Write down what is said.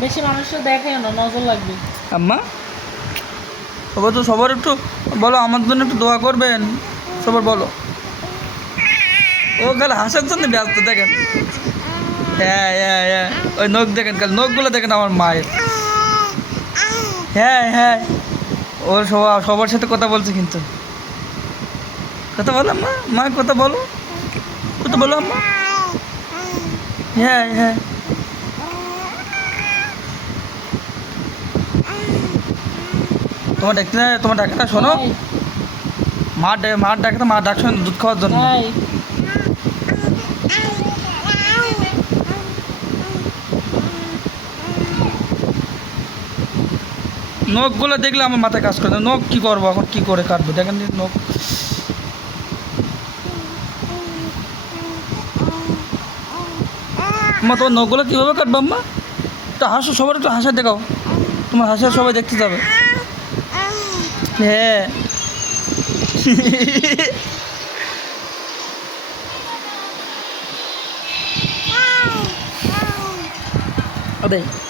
বেশি মানুষের দেখে না, নজর লাগবে। আম্মা? সবাই তো সবার একটু, বলো, আমার জন্য একটু দোয়া করবেন। সবার বলো। ও খালি হাসার জন্য ব্যস্ত, দেখেন। হ্যাঁ হ্যাঁ হ্যাঁ। ওই নখ দেখেন খালি নখগুলো দেখেন আমার মায়ের। হ্যাঁ হ্যাঁ। ও সবার সবার সাথে কথা বলছে কিন্তু। কথা বলো, আম্মা। মা, কথা বলো। কথা বলো, আম্মা। হ্যাঁ হ্যাঁ। তোমার ডাকতে না তোমার ডাকটা শোনো। এই, মা ডাকে মা ডাকে না মা ডাকছো না দুধ খাওয়ার জন্য। নখগুলো দেখলে আমার মাথায় কাজ করে নখ কী করব এখন? কী করে কাটবো? দেখেন নখ। মা তোমার নখগুলো কীভাবে কাটবো আম্মা? একটু হাসো সবার একটু হাসা দেখাও। তোমার হাসা সবাই দেখতে যাবে। হ্যাঁ ওদের